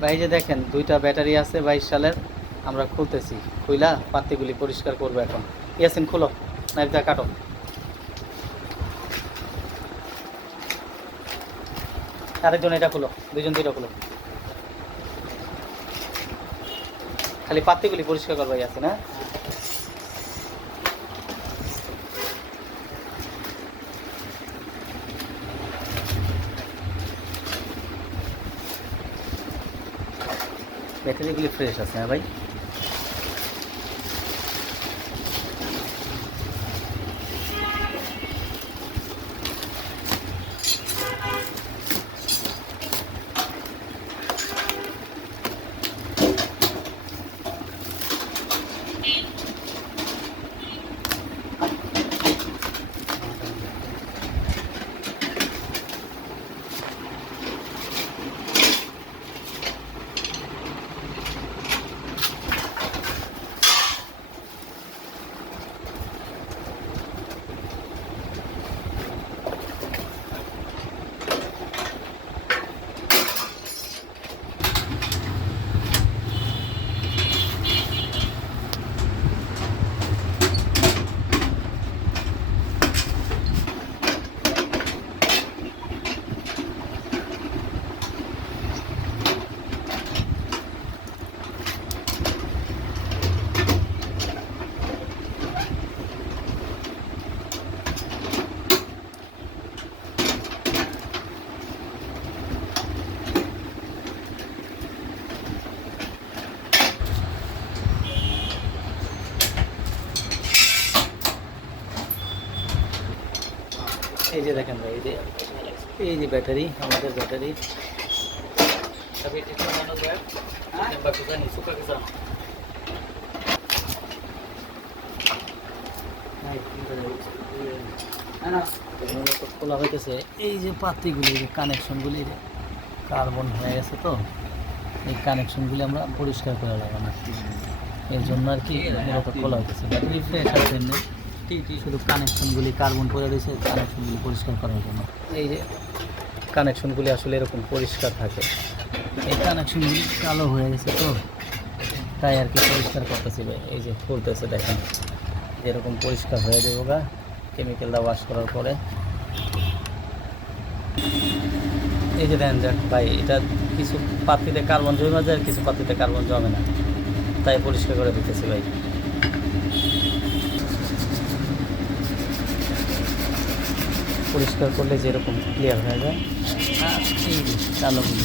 ভাই যে দেখেন দুইটা ব্যাটারি আছে 22 সালের, আমরা খুলতেছি, খুইলা পাতিগুলি পরিষ্কার করবো এখন। ইয়াসিন খুলো, নাইফটা কাটো। আরেকজন এটা খুলো, দুইজন দুইটা খুলো, খালি পাতিগুলি পরিষ্কার করবো ইয়াসিন। হ্যাঁ, ব্যাটারিগুলি ফ্রেশ আছে। হ্যাঁ ভাই, এই যে দেখেন ভাই, এই যে ব্যাটারি, আমাদের ব্যাটারি। খোলা হইতেছে এই যে পাতিগুলি, এই যে কানেকশনগুলি কার্বন হয়ে গেছে, তো এই কানেকশনগুলি আমরা পরিষ্কার করে লাগানো, এর জন্য আর কি মূলত খোলা হইতেছে। ব্যাটারি ফ্রেশ আছে এমনি, শুধু কানেকশনগুলি কার্বন পড়ে রয়েছে, কানেকশনগুলি পরিষ্কার করার জন্য। এই যে কানেকশনগুলি আসলে এরকম পরিষ্কার থাকে, এই কানেকশনগুলি কালো হয়ে গেছে, তো তাই আর কি পরিষ্কার করতেছি ভাই। এই যে খুলতেছে দেখেন, যেরকম পরিষ্কার হয়ে দেবো গা কেমিক্যালটা ওয়াশ করার পরে। এই যে দেন যাক ভাই, এটা কিছু পাত্রিতে কার্বন জমে যায় আর কিছু পাত্রিতে কার্বন জমে না, তাই পরিষ্কার করে দিতেছি ভাই। পরিষ্কার করলে যেরকম ক্লিয়ার হয়ে যায়। আর এই কালোগুলি